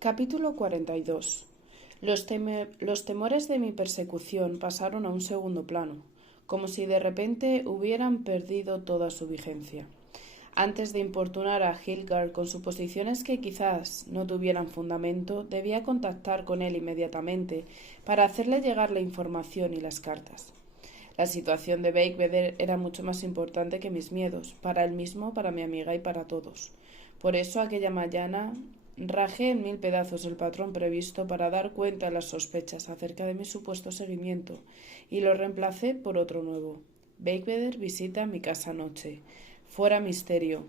Capítulo 42. Los temores de mi persecución pasaron a un segundo plano, como si de repente hubieran perdido toda su vigencia. Antes de importunar a Hilgar con suposiciones que quizás no tuvieran fundamento, debía contactar con él inmediatamente para hacerle llegar la información y las cartas. La situación de Beigbeder era mucho más importante que mis miedos, para él mismo, para mi amiga y para todos. Por eso aquella mañana rajé en 1000 pedazos el patrón previsto para dar cuenta de las sospechas acerca de mi supuesto seguimiento y lo reemplacé por otro nuevo. Beigbeder visita mi casa anoche. Fuera ministerio.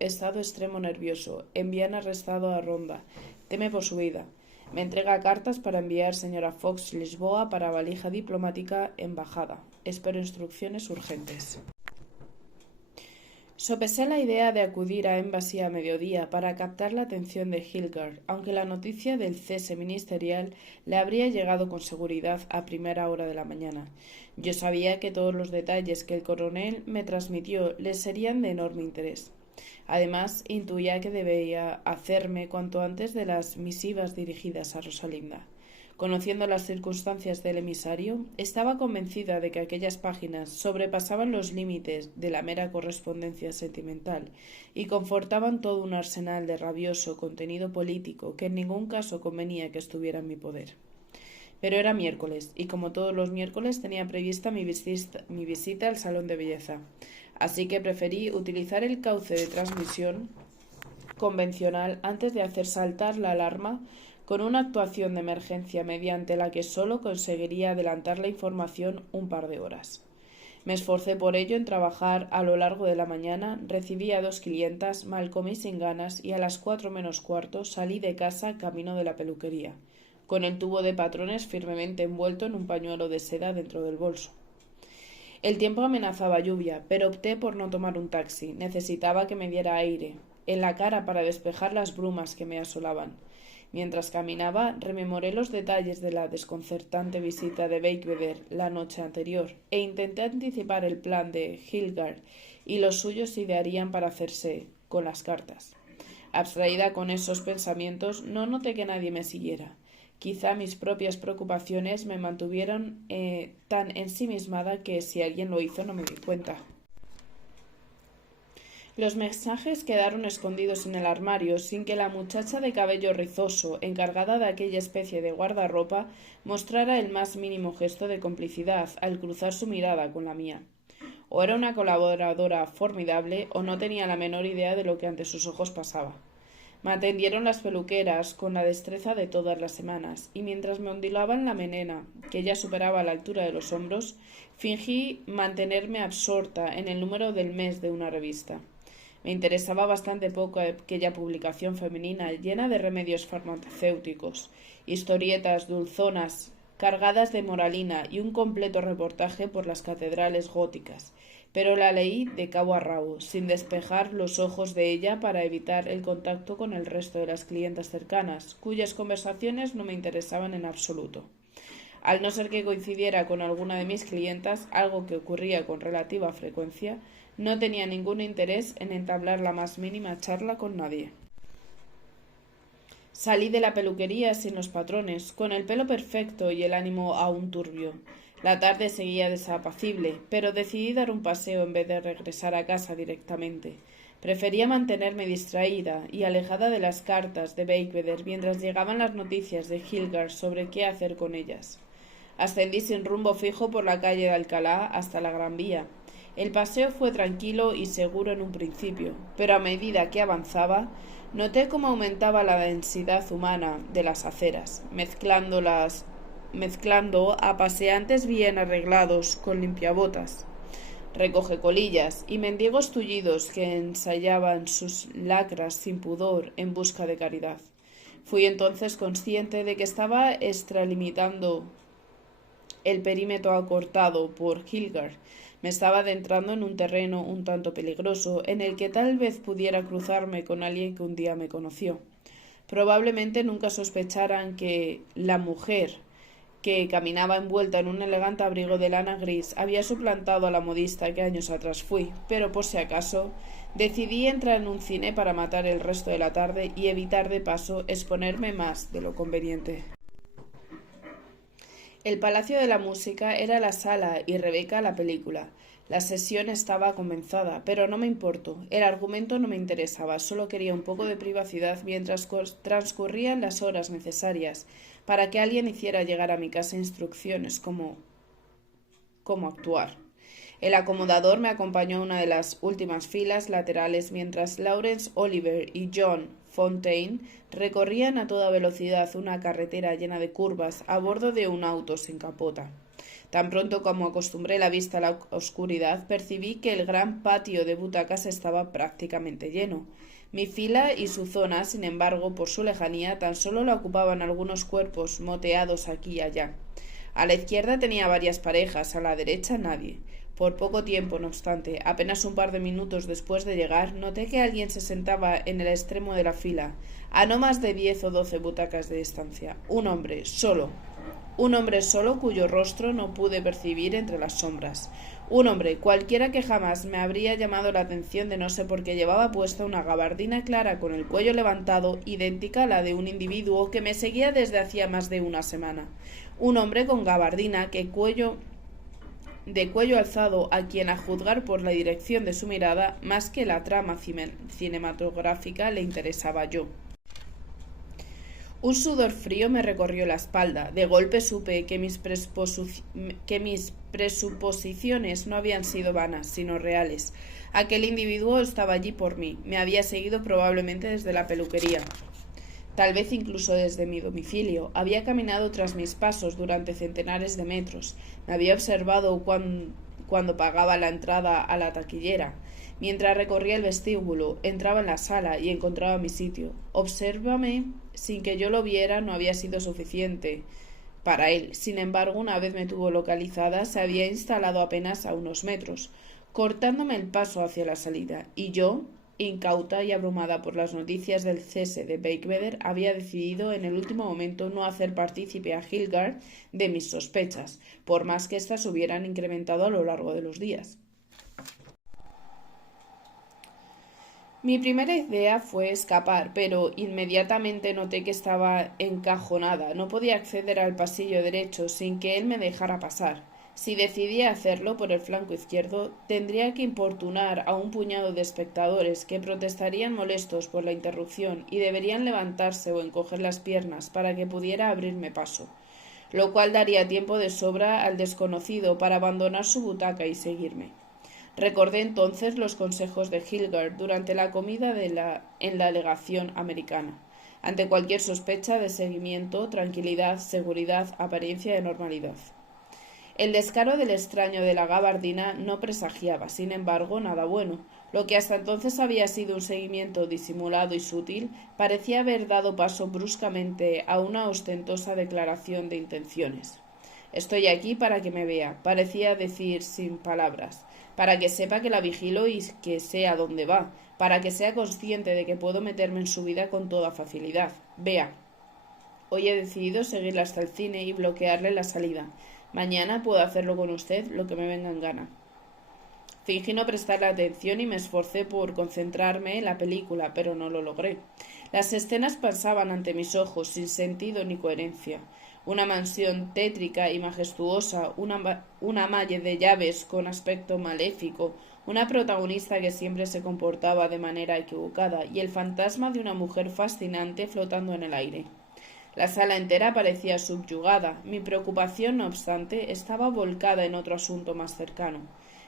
Estado extremo nervioso. Envían arrestado a Ronda. Teme por su vida. Me entrega cartas para enviar señora Fox Lisboa para valija diplomática embajada. Espero instrucciones urgentes. Sopesé la idea de acudir a Embassy a mediodía para captar la atención de Hilgar, aunque la noticia del cese ministerial le habría llegado con seguridad a primera hora de la mañana. Yo sabía que todos los detalles que el coronel me transmitió le serían de enorme interés. Además, intuía que debía hacerme cuanto antes de las misivas dirigidas a Rosalinda. Conociendo las circunstancias del emisario, estaba convencida de que aquellas páginas sobrepasaban los límites de la mera correspondencia sentimental y confortaban todo un arsenal de rabioso contenido político que en ningún caso convenía que estuviera en mi poder. Pero era miércoles, y como todos los miércoles tenía prevista mi visita al salón de belleza, así que preferí utilizar el cauce de transmisión convencional antes de hacer saltar la alarma con una actuación de emergencia mediante la que sólo conseguiría adelantar la información un par de horas. Me esforcé por ello en trabajar a lo largo de la mañana, recibí a 2 clientas, mal comí sin ganas y a las 4 menos cuarto salí de casa camino de la peluquería, con el tubo de patrones firmemente envuelto en un pañuelo de seda dentro del bolso. El tiempo amenazaba lluvia, pero opté por no tomar un taxi. Necesitaba que me diera aire en la cara para despejar las brumas que me asolaban. Mientras caminaba, rememoré los detalles de la desconcertante visita de Beigbeder la noche anterior e intenté anticipar el plan de Hilgar y los suyos idearían para hacerse con las cartas. Abstraída con esos pensamientos, no noté que nadie me siguiera. Quizá mis propias preocupaciones me mantuvieron tan ensimismada que si alguien lo hizo no me di cuenta. Los mensajes quedaron escondidos en el armario sin que la muchacha de cabello rizoso, encargada de aquella especie de guardarropa, mostrara el más mínimo gesto de complicidad al cruzar su mirada con la mía. O era una colaboradora formidable o no tenía la menor idea de lo que ante sus ojos pasaba. Me atendieron las peluqueras con la destreza de todas las semanas, y mientras me ondilaban la melena, que ya superaba la altura de los hombros, fingí mantenerme absorta en el número del mes de una revista. Me interesaba bastante poco aquella publicación femenina llena de remedios farmacéuticos, historietas dulzonas, cargadas de moralina y un completo reportaje por las catedrales góticas, pero la leí de cabo a rabo, sin despejar los ojos de ella para evitar el contacto con el resto de las clientas cercanas, cuyas conversaciones no me interesaban en absoluto. Al no ser que coincidiera con alguna de mis clientas, algo que ocurría con relativa frecuencia, no tenía ningún interés en entablar la más mínima charla con nadie. Salí de la peluquería sin los patrones, con el pelo perfecto y el ánimo aún turbio. La tarde seguía desapacible, pero decidí dar un paseo en vez de regresar a casa directamente. Prefería mantenerme distraída y alejada de las cartas de Beigbeder mientras llegaban las noticias de Hilgar sobre qué hacer con ellas. Ascendí sin rumbo fijo por la calle de Alcalá hasta la Gran Vía. El paseo fue tranquilo y seguro en un principio, pero a medida que avanzaba, noté cómo aumentaba la densidad humana de las aceras, mezclando a paseantes bien arreglados con limpiabotas, recogecolillas y mendigos tullidos que ensayaban sus lacras sin pudor en busca de caridad. Fui entonces consciente de que estaba extralimitando el perímetro acortado por Hilgar. Me estaba adentrando en un terreno un tanto peligroso, en el que tal vez pudiera cruzarme con alguien que un día me conoció. Probablemente nunca sospecharan que la mujer que caminaba envuelta en un elegante abrigo de lana gris había suplantado a la modista que años atrás fui, pero por si acaso Decidí entrar en un cine para matar el resto de la tarde y evitar de paso exponerme más de lo conveniente. El Palacio de la Música era la sala y Rebeca la película. La sesión estaba comenzada, pero no me importó. El argumento no me interesaba, solo quería un poco de privacidad mientras transcurrían las horas necesarias para que alguien hiciera llegar a mi casa instrucciones como cómo actuar. El acomodador me acompañó a una de las últimas filas laterales mientras Laurence Olivier y John Fontaine recorrían a toda velocidad una carretera llena de curvas a bordo de un auto sin capota. Tan pronto como acostumbré la vista a la oscuridad, percibí que el gran patio de butacas estaba prácticamente lleno. Mi fila y su zona, sin embargo, por su lejanía, tan solo la ocupaban algunos cuerpos moteados aquí y allá. A la izquierda tenía varias parejas, a la derecha nadie. Por poco tiempo, no obstante, apenas un par de minutos después de llegar, noté que alguien se sentaba en el extremo de la fila, a no más de 10 o 12 butacas de distancia. Un hombre solo cuyo rostro no pude percibir entre las sombras. Un hombre, cualquiera que jamás me habría llamado la atención de no ser porque llevaba puesta una gabardina clara con el cuello levantado, idéntica a la de un individuo que me seguía desde hacía más de una semana. Un hombre con gabardina de cuello alzado a quien, a juzgar por la dirección de su mirada, más que la trama cinematográfica le interesaba yo. Un sudor frío me recorrió la espalda. De golpe supe que mis presuposiciones no habían sido vanas, sino reales. Aquel individuo estaba allí por mí. Me había seguido probablemente desde la peluquería. Tal vez incluso desde mi domicilio. Había caminado tras mis pasos durante centenares de metros. Me había observado cuando pagaba la entrada a la taquillera. Mientras recorría el vestíbulo, entraba en la sala y encontraba mi sitio. Obsérvame sin que yo lo viera no había sido suficiente para él. Sin embargo, una vez me tuvo localizada, se había instalado apenas a unos metros, cortándome el paso hacia la salida, y yo, incauta y abrumada por las noticias del cese de Beigbeder, había decidido en el último momento no hacer partícipe a Hilgard de mis sospechas, por más que éstas hubieran incrementado a lo largo de los días. Mi primera idea fue escapar, pero inmediatamente noté que estaba encajonada. No podía acceder al pasillo derecho sin que él me dejara pasar. Si decidía hacerlo por el flanco izquierdo, tendría que importunar a un puñado de espectadores que protestarían molestos por la interrupción y deberían levantarse o encoger las piernas para que pudiera abrirme paso, lo cual daría tiempo de sobra al desconocido para abandonar su butaca y seguirme. Recordé entonces los consejos de Hilgard durante la comida en la legación americana. Ante cualquier sospecha de seguimiento, tranquilidad, seguridad, apariencia de normalidad. El descaro del extraño de la gabardina no presagiaba, sin embargo, nada bueno. Lo que hasta entonces había sido un seguimiento disimulado y sutil parecía haber dado paso bruscamente a una ostentosa declaración de intenciones. «Estoy aquí para que me vea», parecía decir sin palabras, «para que sepa que la vigilo y que sé a dónde va, para que sea consciente de que puedo meterme en su vida con toda facilidad. Vea, hoy he decidido seguirla hasta el cine y bloquearle la salida. Mañana puedo hacerlo con usted lo que me venga en gana». Fingí no prestarle atención y me esforcé por concentrarme en la película, pero no lo logré. Las escenas pasaban ante mis ojos sin sentido ni coherencia. Una mansión tétrica y majestuosa, una malla de llaves con aspecto maléfico, una protagonista que siempre se comportaba de manera equivocada y el fantasma de una mujer fascinante flotando en el aire. La sala entera parecía subyugada. Mi preocupación, no obstante, estaba volcada en otro asunto más cercano.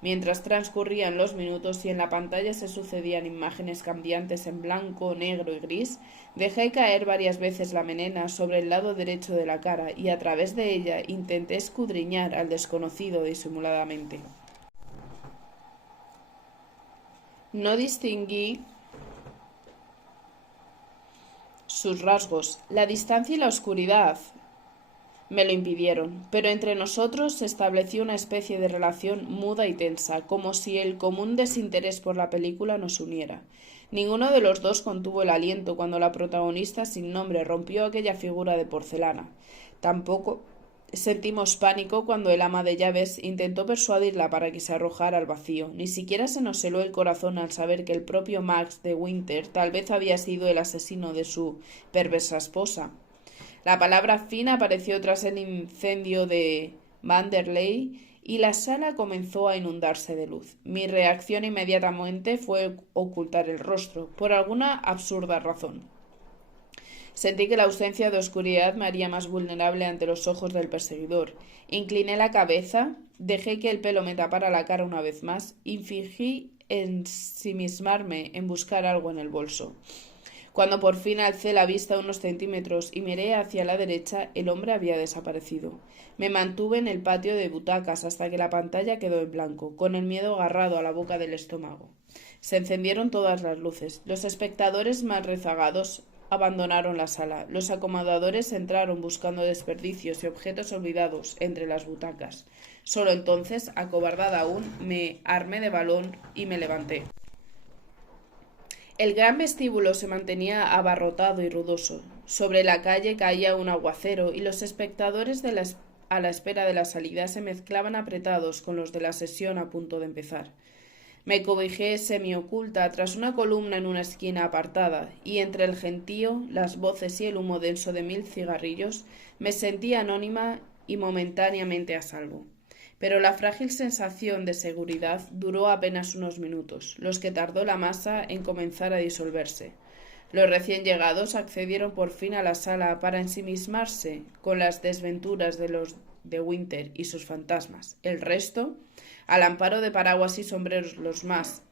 Mientras transcurrían los minutos y en la pantalla se sucedían imágenes cambiantes en blanco, negro y gris, dejé caer varias veces la melena sobre el lado derecho de la cara y a través de ella intenté escudriñar al desconocido disimuladamente. No distinguí sus rasgos. La distancia y la oscuridad me lo impidieron, pero entre nosotros se estableció una especie de relación muda y tensa, como si el común desinterés por la película nos uniera. Ninguno de los dos contuvo el aliento cuando la protagonista sin nombre rompió aquella figura de porcelana. Tampoco Sentimos pánico cuando el ama de llaves intentó persuadirla para que se arrojara al vacío. Ni siquiera se nos heló el corazón al saber que el propio Max de Winter tal vez había sido el asesino de su perversa esposa. La palabra fin apareció tras el incendio de Vanderlei y la sala comenzó a inundarse de luz. Mi reacción inmediatamente fue ocultar el rostro, por alguna absurda razón. Sentí que la ausencia de oscuridad me haría más vulnerable ante los ojos del perseguidor. Incliné la cabeza, dejé que el pelo me tapara la cara una vez más y fingí ensimismarme en buscar algo en el bolso. Cuando por fin alcé la vista unos centímetros y miré hacia la derecha, el hombre había desaparecido. Me mantuve en el patio de butacas hasta que la pantalla quedó en blanco, con el miedo agarrado a la boca del estómago. Se encendieron todas las luces. Los espectadores más rezagados abandonaron la sala. Los acomodadores entraron buscando desperdicios y objetos olvidados entre las butacas. Solo entonces, acobardada aún, me armé de valor y me levanté. El gran vestíbulo se mantenía abarrotado y ruidoso. Sobre la calle caía un aguacero y los espectadores a la espera de la salida se mezclaban apretados con los de la sesión a punto de empezar. Me cobijé semioculta tras una columna en una esquina apartada, y entre el gentío, las voces y el humo denso de 1000 cigarrillos, me sentí anónima y momentáneamente a salvo. Pero la frágil sensación de seguridad duró apenas unos minutos, los que tardó la masa en comenzar a disolverse. Los recién llegados accedieron por fin a la sala para ensimismarse con las desventuras de los de Winter y sus fantasmas. El resto, al amparo de paraguas y sombreros los más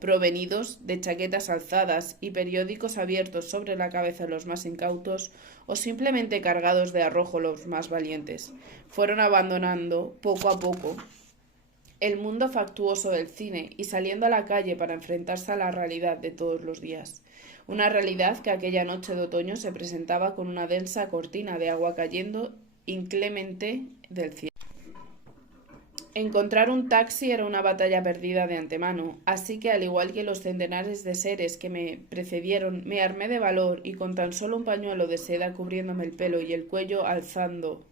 provenidos de chaquetas alzadas y periódicos abiertos sobre la cabeza los más incautos, o simplemente cargados de arrojo los más valientes, fueron abandonando poco a poco el mundo factuoso del cine y saliendo a la calle para enfrentarse a la realidad de todos los días. Una realidad que aquella noche de otoño se presentaba con una densa cortina de agua cayendo inclemente del cielo. Encontrar un taxi era una batalla perdida de antemano, así que al igual que los centenares de seres que me precedieron, me armé de valor y con tan solo un pañuelo de seda cubriéndome el pelo y el cuello alzando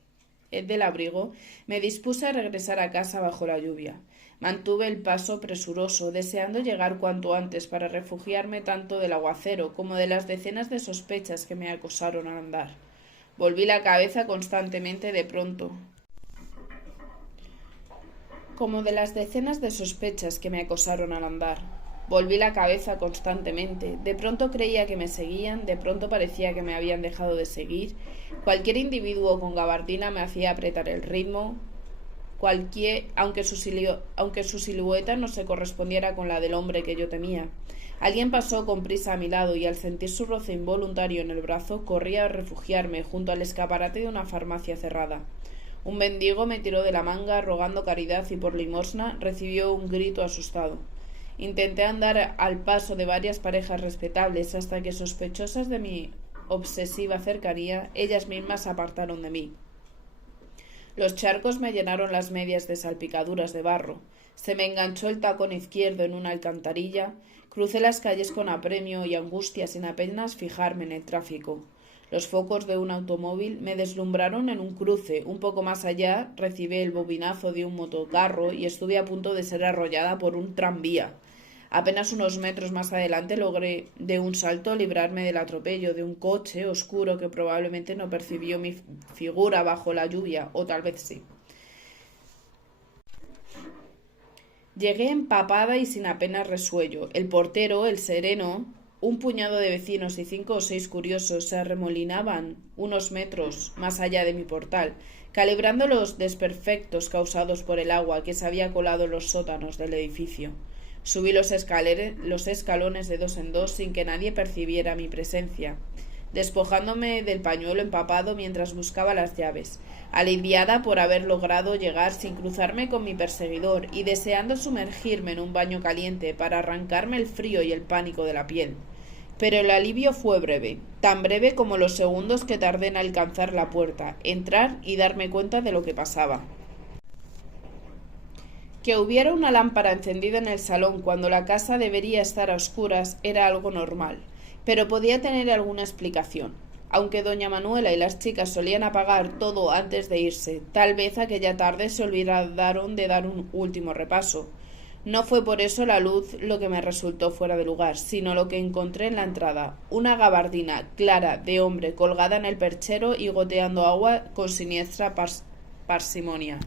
del abrigo, me dispuse a regresar a casa bajo la lluvia. Mantuve el paso presuroso, deseando llegar cuanto antes para refugiarme tanto del aguacero como de las decenas de sospechas que me acosaron al andar. Volví la cabeza constantemente de pronto, como de las decenas de sospechas que me acosaron al andar. Volví la cabeza constantemente. De pronto creía que me seguían, de pronto parecía que me habían dejado de seguir. Cualquier individuo con gabardina me hacía apretar el ritmo, aunque su silueta no se correspondiera con la del hombre que yo temía. Alguien pasó con prisa a mi lado y al sentir su roce involuntario en el brazo corrí a refugiarme junto al escaparate de una farmacia cerrada. Un mendigo me tiró de la manga rogando caridad y por limosna recibió un grito asustado. Intenté andar al paso de varias parejas respetables hasta que, sospechosas de mi obsesiva cercanía, ellas mismas se apartaron de mí. Los charcos me llenaron las medias de salpicaduras de barro. Se me enganchó el tacón izquierdo en una alcantarilla. Crucé las calles con apremio y angustia sin apenas fijarme en el tráfico. Los focos de un automóvil me deslumbraron en un cruce. Un poco más allá recibí el bobinazo de un motocarro y estuve a punto de ser arrollada por un tranvía. Apenas unos metros más adelante logré de un salto librarme del atropello de un coche oscuro que probablemente no percibió mi figura bajo la lluvia, o tal vez sí. Llegué empapada y sin apenas resuello. El portero, el sereno, un puñado de vecinos y 5 o 6 curiosos se arremolinaban unos metros más allá de mi portal, calibrando los desperfectos causados por el agua que se había colado en los sótanos del edificio. Subí los escalones de 2 en 2 sin que nadie percibiera mi presencia, despojándome del pañuelo empapado mientras buscaba las llaves, aliviada por haber logrado llegar sin cruzarme con mi perseguidor y deseando sumergirme en un baño caliente para arrancarme el frío y el pánico de la piel. Pero el alivio fue breve, tan breve como los segundos que tardé en alcanzar la puerta, entrar y darme cuenta de lo que pasaba. Que hubiera una lámpara encendida en el salón cuando la casa debería estar a oscuras era algo normal, pero podía tener alguna explicación. aunque doña Manuela y las chicas solían apagar todo antes de irse. Tal vez aquella tarde se olvidaron de dar un último repaso. No fue por eso la luz lo que me resultó fuera de lugar, sino lo que encontré en la entrada, una gabardina clara de hombre colgada en el perchero y goteando agua con siniestra parsimonia.